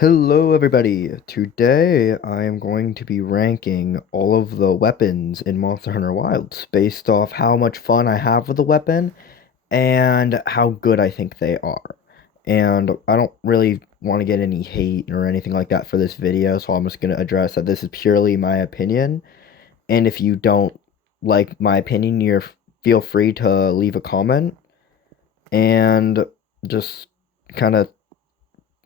Hello, everybody. Today I am going to be ranking all of the weapons in Monster Hunter Wilds based off how much fun I have with the weapon and how good I think they are. And I don't really want to get any hate or anything like that for this video, so I'm just going to address that this is purely my opinion. And if you don't like my opinion, feel free to leave a comment and just kind of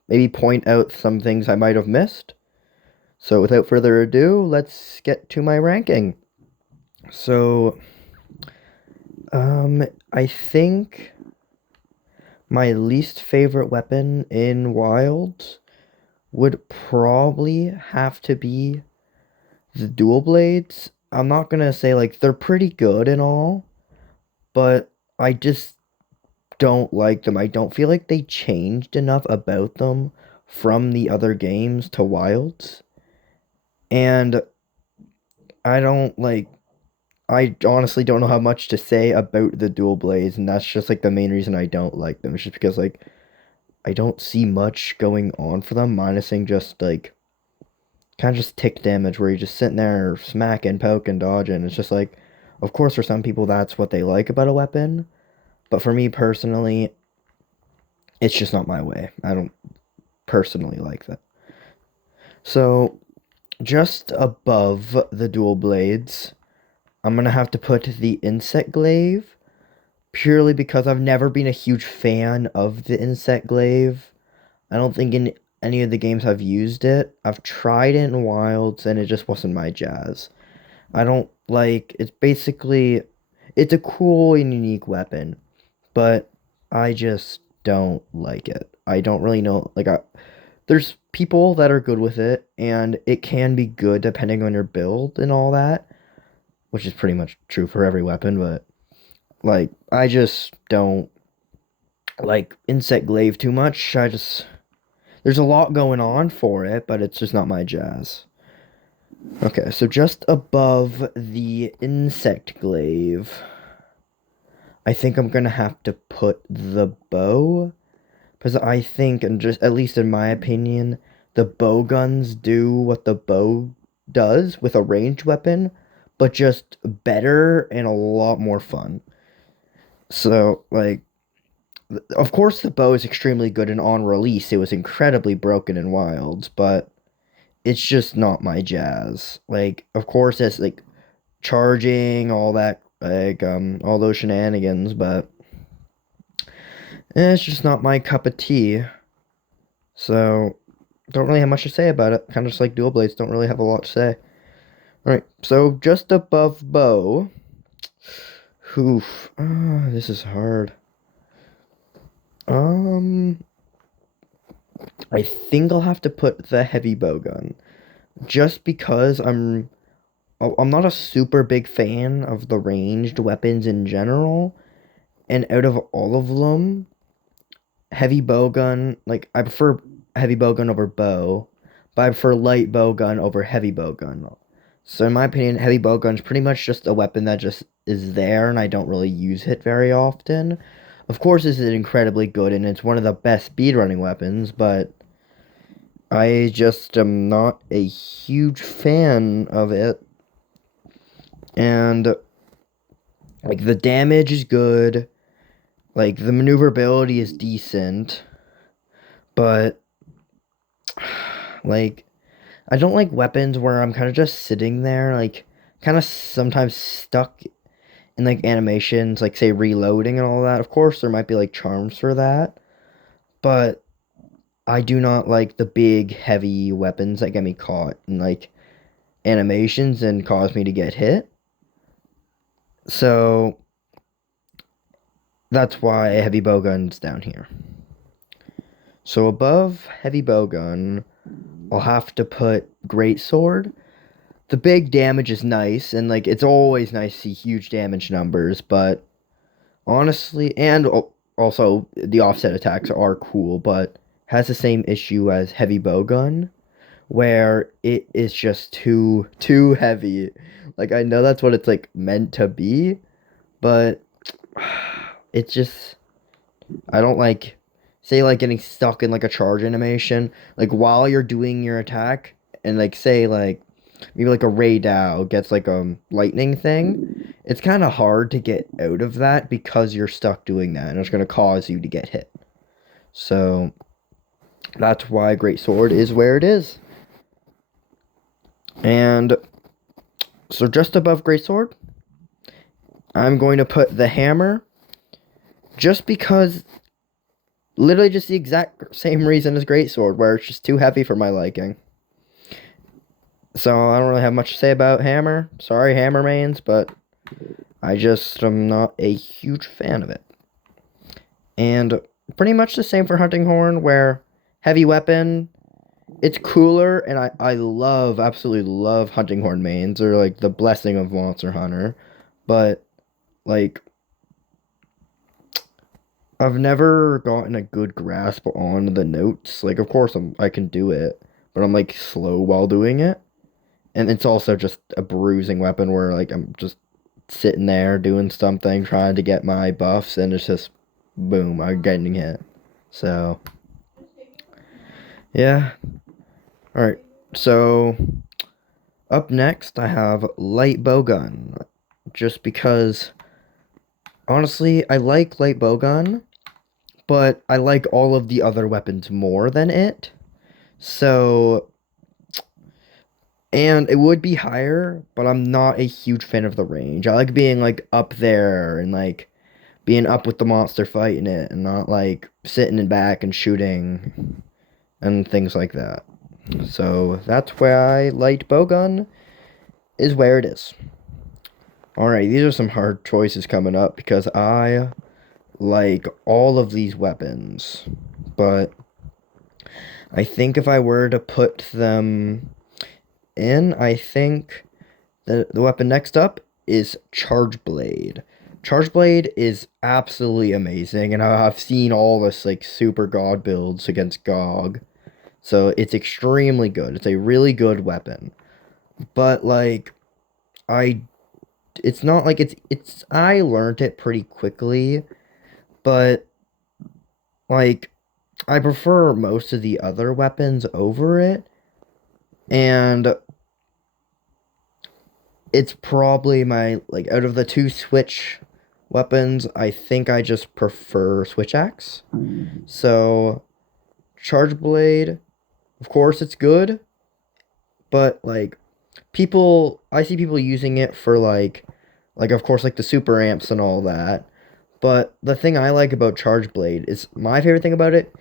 maybe point out some things I might have missed. So without further ado, let's get to my ranking. So, I think my least favorite weapon in Wilds would probably have to be the dual blades. I'm not gonna say like they're pretty good and all, but I just don't like them. I don't feel like they changed enough about them from the other games to Wilds. And I don't like I honestly don't know how much to say about the dual blades, and that's just like the main reason I don't like them. It's just because like I don't see much going on for them, minusing just like kind of just tick damage where you're just sitting there smacking, poking, dodging. It's just like, of course, for some people that's what they like about a weapon, but for me personally, it's just not my way. I don't personally like that. So just above the dual blades, I'm gonna have to put the insect glaive purely because I've never been a huge fan of the insect glaive. I don't think in any of the games I've used it. I've tried it in Wilds and it just wasn't my jazz. I don't like it's a cool and unique weapon, but I just don't like it. I don't really know there's people that are good with it and it can be good depending on your build and all that, which is pretty much true for every weapon, but like I just don't like insect glaive too much. There's a lot going on for it, but it's just not my jazz. Okay, so just above the insect glaive, I think I'm gonna have to put the bow. Because I think, and just at least in my opinion, the bow guns do what the bow does with a ranged weapon, but just better and a lot more fun. So, like, of course, the bow is extremely good, and on release, it was incredibly broken in Wilds, but it's just not my jazz. Like, of course, it's like charging, all that, all those shenanigans, but it's just not my cup of tea. So, don't really have much to say about it. Kind of just like dual blades, don't really have a lot to say. Alright, so just above bow. Oof. This is hard. Um, I think I'll have to put the heavy bow gun. Just because I'm not a super big fan of the ranged weapons in general, and out of all of them, heavy bow gun, like I prefer heavy bow gun over bow, but I prefer light bow gun over heavy bow gun. So in my opinion, heavy bow gun's pretty much just a weapon that just is there and I don't really use it very often. Of course, this is incredibly good and it's one of the best speedrunning weapons, but I just am not a huge fan of it. And like the damage is good, like the maneuverability is decent, but like I don't like weapons where I'm kind of just sitting there, like kind of sometimes stuck in like animations, like say reloading and all that. Of course, there might be like charms for that, but I do not like the big heavy weapons that get me caught in like animations and cause me to get hit. So that's why heavy bowgun's down here. So above heavy bowgun, I'll have to put great sword. The big damage is nice, and like it's always nice to see huge damage numbers, but honestly, and also the offset attacks are cool, but has the same issue as heavy bowgun, where it is just too heavy. Like I know that's what it's like meant to be, but it's just I don't like say like getting stuck in like a charge animation, like while you're doing your attack, and like say like maybe like a Ray Dow gets like a lightning thing, it's kind of hard to get out of that because you're stuck doing that, and it's going to cause you to get hit. So that's why Great Sword is where it is. And so just above Great Sword, I'm going to put the hammer, just because literally just the exact same reason as Great Sword, where it's just too heavy for my liking. So I don't really have much to say about hammer. Sorry, hammer mains, but I just am not a huge fan of it. And pretty much the same for hunting horn, where heavy weapon, it's cooler, and I love, absolutely love hunting horn mains. They're like the blessing of Monster Hunter. But like I've never gotten a good grasp on the notes. Like, of course I can do it, but I'm like slow while doing it. And it's also just a bruising weapon where like I'm just sitting there doing something, trying to get my buffs, and it's just boom, I'm getting hit. So yeah. Alright. So up next I have light bowgun. Just because honestly I like light bowgun, but I like all of the other weapons more than it. So, and it would be higher, but I'm not a huge fan of the range. I like being like up there and like being up with the monster fighting it, and not like sitting in back and shooting and things like that. So that's why light bowgun is where it is. Alright, these are some hard choices coming up because I like all of these weapons, but I think if I were to put them in, I think the weapon next up is Charge Blade. Charge Blade is absolutely amazing, and I've seen all this like super god builds against GOG, so it's extremely good. It's a really good weapon, but like I, it's not like it's I learned it pretty quickly, but like I prefer most of the other weapons over it, and it's probably my, like, out of the two Switch weapons, I think I just prefer Switch Axe. So, Charge Blade, of course it's good, but, like, I see people using it for, like, of course, like, the super amps and all that. But the thing I like about Charge Blade is, my favorite thing about it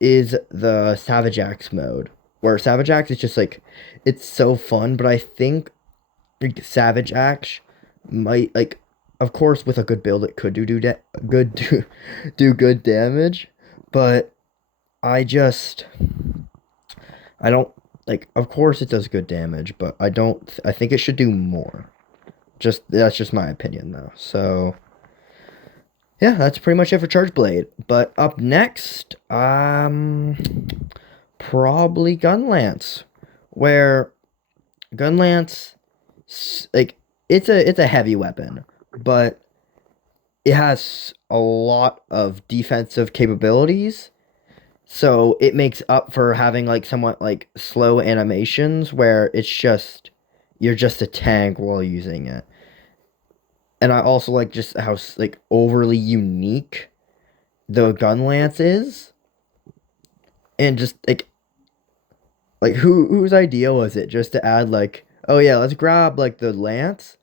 is the Savage Axe mode. Where Savage Axe is just, like, it's so fun, but I think like, Savage Axe might, like, of course with a good build it could do good damage, but I just I don't like, of course it does good damage, but I think it should do more. Just that's just my opinion though. So yeah, that's pretty much it for Charge Blade. But up next, probably Gunlance, where Gunlance, like, it's a heavy weapon, but it has a lot of defensive capabilities, so it makes up for having like somewhat like slow animations where it's just you're just a tank while using it. And I also like just how like overly unique the gun lance is, and just like whose idea was it just to add like, oh yeah, let's grab like the lance,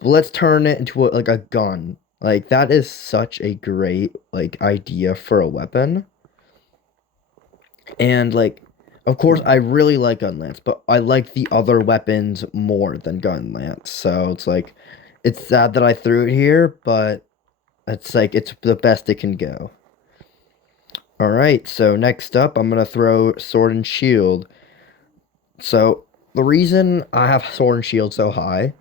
but let's turn it into like a gun. Like that is such a great like idea for a weapon. And like, of course I really like gun lance, but I like the other weapons more than gun lance. So it's like it's sad that I threw it here, but it's like it's the best it can go. All right, so next up I'm going to throw sword and shield. So the reason I have sword and shield so high,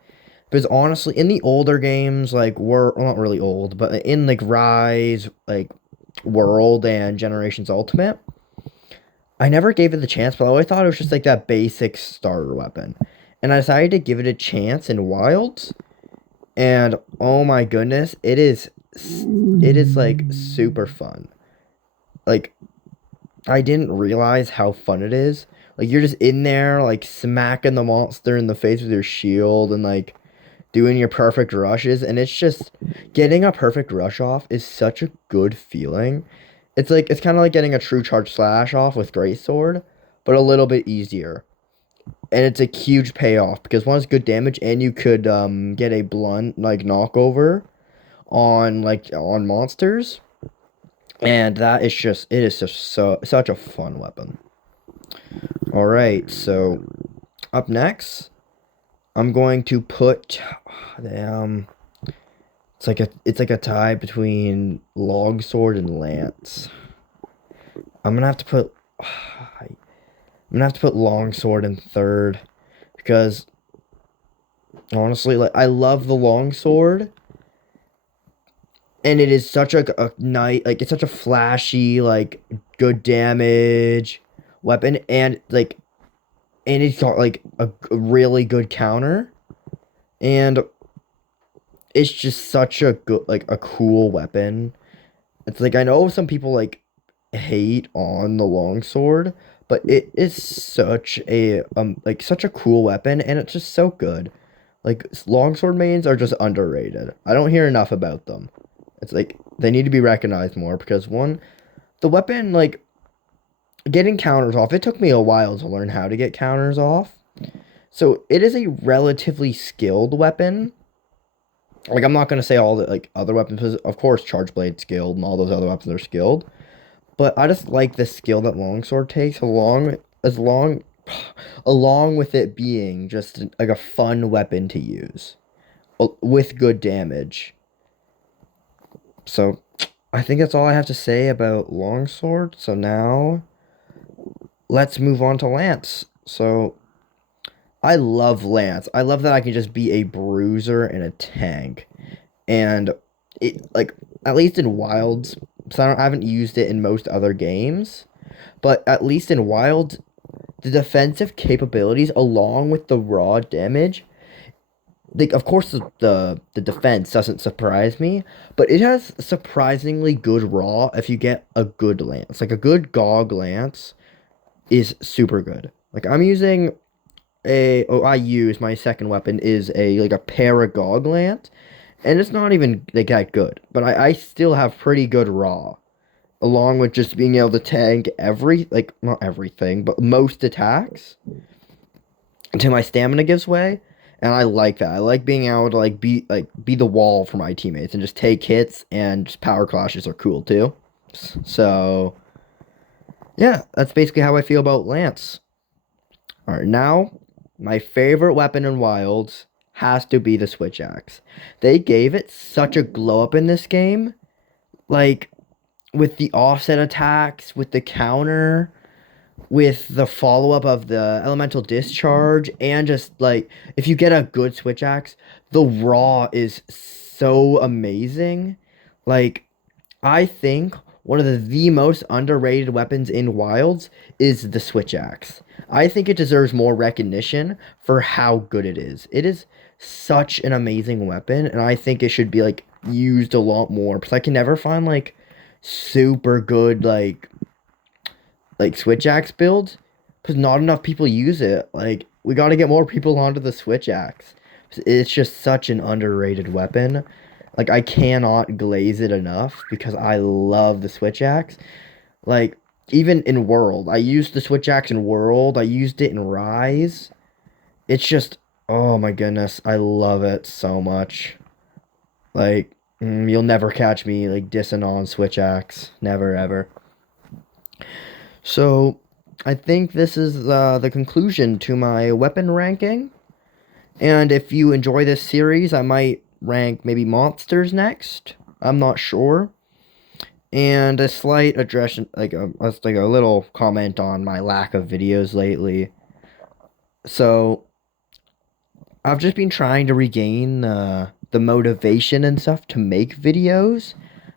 because honestly, in the older games, like we're well, not really old, but in like Rise, like World and Generations Ultimate, I never gave it the chance, but I always thought it was just like that basic starter weapon. And I decided to give it a chance in Wilds, and oh my goodness, it is like super fun. Like I didn't realize how fun it is. Like you're just in there, like smacking the monster in the face with your shield and like doing your perfect rushes, and it's just getting a perfect rush off is such a good feeling. It's kind of like getting a true charge slash off with greatsword, but a little bit easier. And it's a huge payoff because one is good damage, and you could get a blunt like knockover on monsters, and that is just it is just such a fun weapon. All right, so up next, I'm going to put um it's like a tie between longsword and lance. I'm gonna have to put I'm gonna have to put longsword in third because honestly, like I love the longsword, and it is such a nice, like it's such a flashy, like good damage weapon, and it's got like a really good counter, and it's just such a good, like a cool weapon. It's like I know some people like hate on the longsword, but it is such a cool weapon, and it's just so good. Like longsword mains are just underrated. I don't hear enough about them. It's like they need to be recognized more because one, the weapon like getting counters off. It took me a while to learn how to get counters off. So it is a relatively skilled weapon. Like I'm not gonna say all the like other weapons, 'cause of course Charge Blade's skilled and all those other weapons are skilled. But I just like the skill that longsword takes as long along with it being just like a fun weapon to use with good damage. So I think that's all I have to say about longsword. So now let's move on to lance. So I love lance. I love that I can just be a bruiser and a tank. And it like at least in wilds, so I haven't used it in most other games, but at least in wilds, the defensive capabilities along with the raw damage, like of course the defense doesn't surprise me, but it has surprisingly good raw if you get a good lance. Like a good GOG lance is super good. Like I'm using I use my second weapon is a like a Paragog lance, and it's not even like that good, but I still have pretty good raw, along with just being able to tank like not everything, but most attacks until my stamina gives way, and I like that. I like being able to be the wall for my teammates and just take hits, and just power clashes are cool too. So yeah, that's basically how I feel about Lance. All right, now my favorite weapon in Wilds has to be the Switch Axe. They gave it such a glow up in this game, like with the offset attacks, with the counter, with the follow up of the elemental discharge, and just like if you get a good Switch Axe, the raw is so amazing. Like I think one of the most underrated weapons in Wilds is the Switch Axe. I think it deserves more recognition for how good it is. It is such an amazing weapon, and I think it should be like used a lot more because I can never find like super good like Switch Axe builds because not enough people use it. Like we got to get more people onto the Switch Axe. It's just such an underrated weapon. Like I cannot glaze it enough because I love the Switch Axe. Like even in World, I used the Switch Axe in World. I used it in Rise. It's just oh my goodness, I love it so much. Like you'll never catch me like dissing on Switch Axe, never ever. So I think this is the conclusion to my weapon ranking. And if you enjoy this series, I might rank maybe monsters next. I'm not sure. And a slight address, like a little comment on my lack of videos lately. So I've just been trying to regain the motivation and stuff to make videos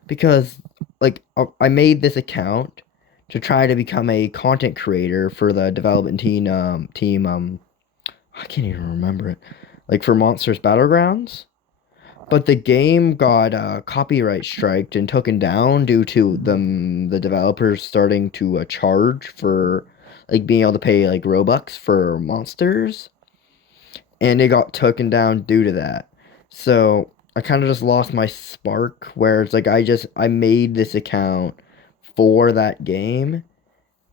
because like I made this account to try to become a content creator for the development team I can't even remember it, like for Monsters Battlegrounds. but the game got copyright striked and taken down due to the developers starting to charge for like being able to pay like Robux for monsters, and it got taken down due to that. So I kind of just lost my spark where it's like I made this account for that game,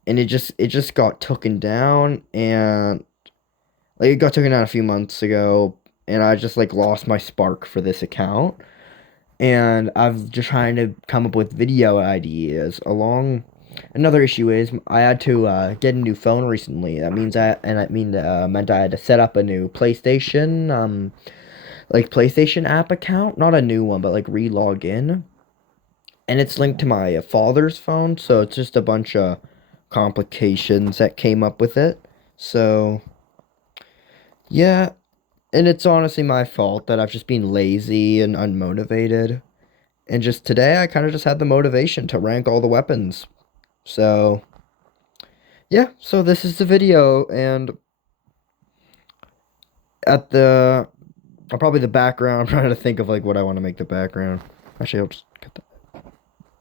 and it just got taken down, and like it got taken down a few months ago, and I just like lost my spark for this account. And I've just trying to come up with video ideas along. Another issue is I had to get a new phone recently. That meant I had to set up a new PlayStation like PlayStation app account, not a new one, but like re-log in. And it's linked to my father's phone, so it's just a bunch of complications that came up with it. So, yeah, and it's honestly my fault that I've just been lazy and unmotivated. And just today, I kind of just had the motivation to rank all the weapons. So, yeah, so this is the video, and at the, probably the background, I'm trying to think of like what I want to make the background. Actually, I'll just cut that.